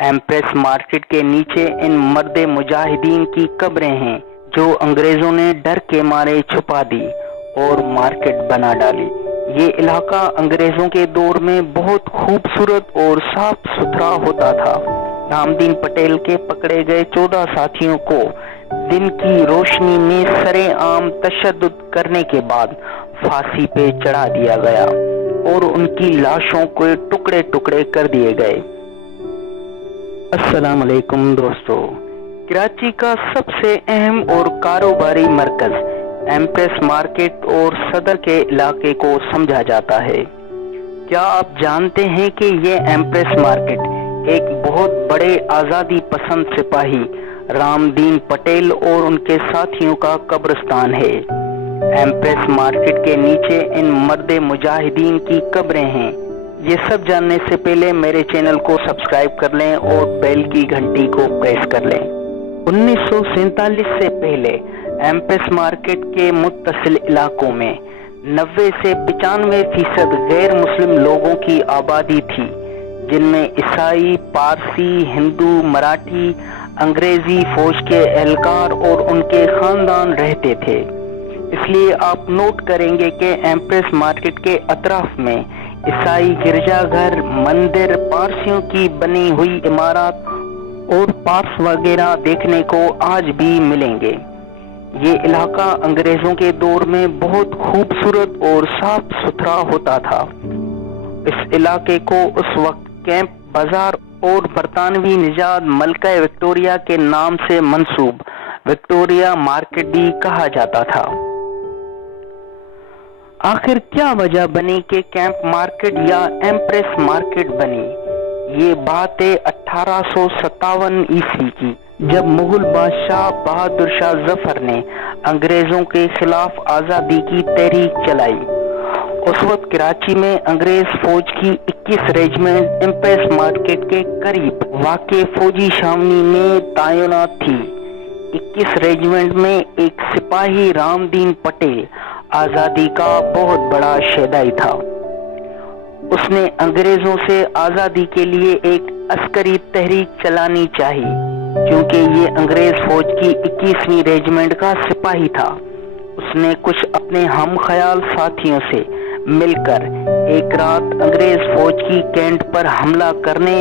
Empress market के नीचे इन मर्द मुजाहिदीन की कब्रें हैं जो अंग्रेजों ने डर के मारे छुपा दी और मार्केट बना डाली। ये इलाका अंग्रेजों के दौर में बहुत खूबसूरत और साफ सुथरा होता था। रामदीन पटेल के पकड़े गए 14 साथियों को दिन की रोशनी में सरेआम तशद्दुद करने के बाद फांसी पे चढ़ा दिया गया और उनकी लाशों को टुकड़े टुकड़े कर दिए गए। अस्सलाम वालेकुम दोस्तों, कराची का सबसे अहम और कारोबारी मरकज एम्प्रेस मार्केट और सदर के इलाके को समझा जाता है। क्या आप जानते हैं कि ये एम्प्रेस मार्केट एक बहुत बड़े आज़ादी पसंद सिपाही रामदीन पटेल और उनके साथियों का कब्रिस्तान है। एम्प्रेस मार्केट के नीचे इन मर्द मुजाहिदीन की कब्रें हैं। ये सब जानने से पहले मेरे चैनल को सब्सक्राइब कर लें और बेल की घंटी को प्रेस कर लें। 1947 से पहले एम्प्रेस मार्केट के मुत्तसिल इलाकों में 90 से 95% गैर मुस्लिम लोगों की आबादी थी, जिनमें ईसाई, पारसी, हिंदू, मराठी, अंग्रेजी फौज के एहलकार और उनके खानदान रहते थे। इसलिए आप नोट करेंगे कि एम्प्रेस मार्केट के अतराफ में ईसाई गिरजाघर, मंदिर, पारसियों की बनी हुई इमारत और पार्क वगैरह देखने को आज भी मिलेंगे। ये इलाका अंग्रेजों के दौर में बहुत खूबसूरत और साफ सुथरा होता था। इस इलाके को उस वक्त कैंप बाजार और बरतानवी निजात मलका विक्टोरिया के नाम से मंसूब विक्टोरिया मार्केट भी कहा जाता था। आखिर क्या वजह बनी कि कैंप मार्केट या एम्प्रेस मार्केट बनी? ये बात है 1857 ईस्वी की, जब मुगल बादशाह बहादुर शाह जफर ने अंग्रेजों के खिलाफ आज़ादी की तहरीक चलाई। उस वक्त कराची में अंग्रेज फौज की 21 रेजिमेंट एम्प्रेस मार्केट के करीब वाक़े फौजी छावनी में तैनात थी। 21 रेजिमेंट में एक सिपाही रामदीन पटेल आज़ादी का बहुत बड़ा शहदाई था। उसने अंग्रेजों से आज़ादी के लिए एक अस्करी तहरीक चलानी चाहिए, क्योंकि ये अंग्रेज फौज की 21वीं रेजिमेंट का सिपाही था। उसने कुछ अपने हम ख्याल साथियों से मिलकर एक रात अंग्रेज फौज की कैंट पर हमला करने,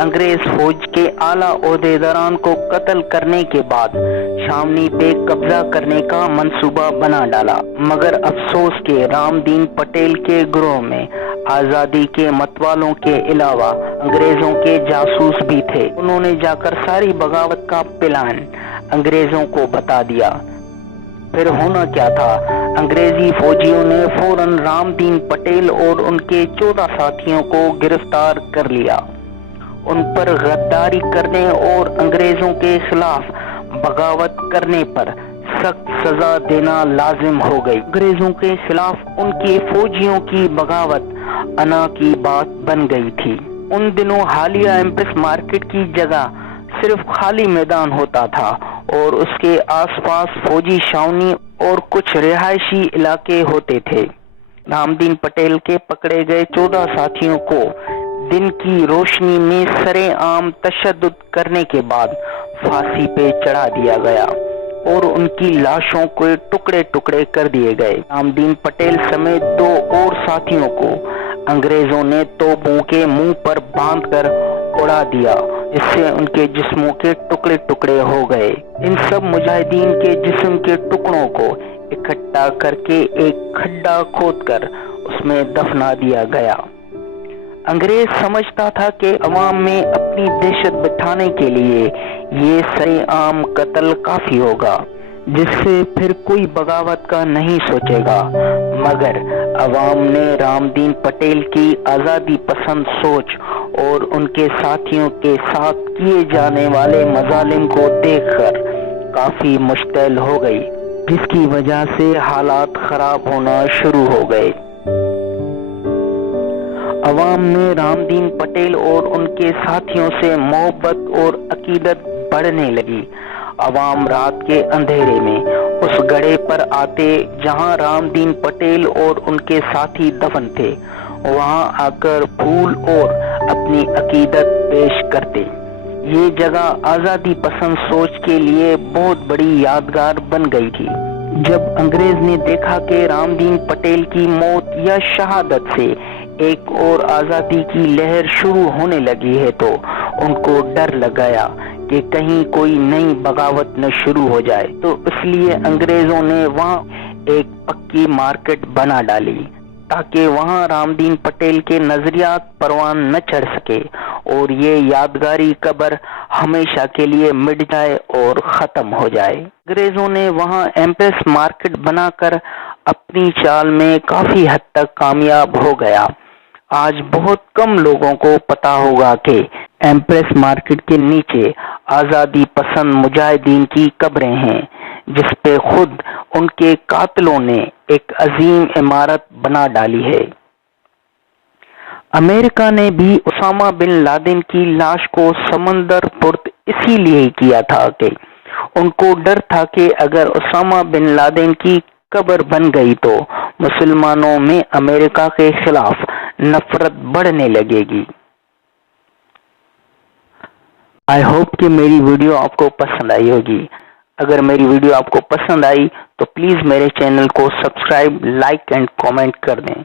अंग्रेज फौज के आला ओहदेदारान को कत्ल करने के बाद छावनी पे कब्जा करने का मंसूबा बना डाला। मगर अफसोस के रामदीन पटेल के गिरोह में आज़ादी के मतवालों के अलावा अंग्रेजों के जासूस भी थे। उन्होंने जाकर सारी बगावत का प्लान अंग्रेजों को बता दिया। फिर होना क्या था, अंग्रेजी फौजियों ने फौरन रामदीन पटेल और उनके 14 साथियों को गिरफ्तार कर लिया। उन पर गद्दारी करने और अंग्रेजों के खिलाफ बगावत करने पर सख्त सजा देना लाजिम हो गई। अंग्रेजों के खिलाफ उनके फौजियों की बगावत अना की बात बन गई थी। उन दिनों हालिया एम्प्रेस मार्केट की जगह सिर्फ खाली मैदान होता था और उसके आसपास फौजी छावनी और कुछ रिहायशी इलाके होते थे। रामदीन पटेल के पकड़े गए 14 साथियों को दिन की रोशनी में सरेआम तशद्दुद करने के बाद फांसी पे चढ़ा दिया गया और उनकी लाशों को टुकड़े टुकड़े कर दिए गए। रामदीन पटेल समेत 2 और साथियों को अंग्रेजों ने तोपों के मुंह पर बांधकर उड़ा दिया, जिससे उनके जिस्मों के टुकड़े टुकड़े हो गए। इन सब मुजाहिदीन के जिस्म के टुकड़ों को इकट्ठा करके एक खड्डा खोदकर उसमें दफना दिया गया। अंग्रेज समझता था कि अवाम में अपनी दहशत बिठाने के लिए ये सरेआम कत्ल काफी होगा, जिससे फिर कोई बगावत का नहीं सोचेगा। मगर अवाम ने रामदीन पटेल की आज़ादी पसंद सोच और उनके साथियों के साथ किए जाने वाले मजालिम को देखकर काफी मुश्किल हो गई, जिसकी वजह से हालात खराब होना शुरू हो गए। अवाम में रामदीन पटेल और उनके साथियों से मोहब्बत और अकीदत बढ़ने लगी। अवाम रात के अंधेरे में उस गड्ढे पर आते जहां रामदीन पटेल और उनके साथी दफन थे, वहां आकर फूल और अपनी अकीदत पेश करते। یہ جگہ آزادی پسند سوچ کے لیے بہت بڑی یادگار بن گئی تھی۔ جب انگریز نے دیکھا کہ رامدین پٹیل کی موت یا شہادت سے ایک اور آزادی کی لہر شروع ہونے لگی ہے تو ان کو ڈر لگایا کہ کہیں کوئی نئی بغاوت نہ شروع ہو جائے، تو اس لیے انگریزوں نے وہاں ایک پکی مارکیٹ بنا ڈالی تاکہ وہاں رامدین پٹیل کے نظریات پروان نہ چڑھ سکے اور یہ یادگاری قبر ہمیشہ کے لیے مٹ جائے اور ختم ہو جائے۔ انگریزوں نے وہاں ایمپریس مارکیٹ بنا کر اپنی چال میں کافی حد تک کامیاب ہو گیا۔ آج بہت کم لوگوں کو پتا ہوگا کہ ایمپریس مارکیٹ کے نیچے آزادی پسند مجاہدین کی قبریں ہیں، جس پہ خود ان کے قاتلوں نے ایک عظیم عمارت بنا ڈالی ہے۔ امریکہ نے بھی اسامہ بن لادن کی لاش کو سمندر پرت اسی لیے کیا تھا کہ ان کو ڈر تھا کہ اگر اسامہ بن لادن کی قبر بن گئی تو مسلمانوں میں امریکہ کے خلاف نفرت بڑھنے لگے گی۔ آئی ہوپ کہ میری ویڈیو آپ کو پسند آئی ہوگی۔ اگر میری ویڈیو آپ کو پسند آئی تو پلیز میرے چینل کو سبسکرائب، لائک اینڈ کامنٹ کر دیں۔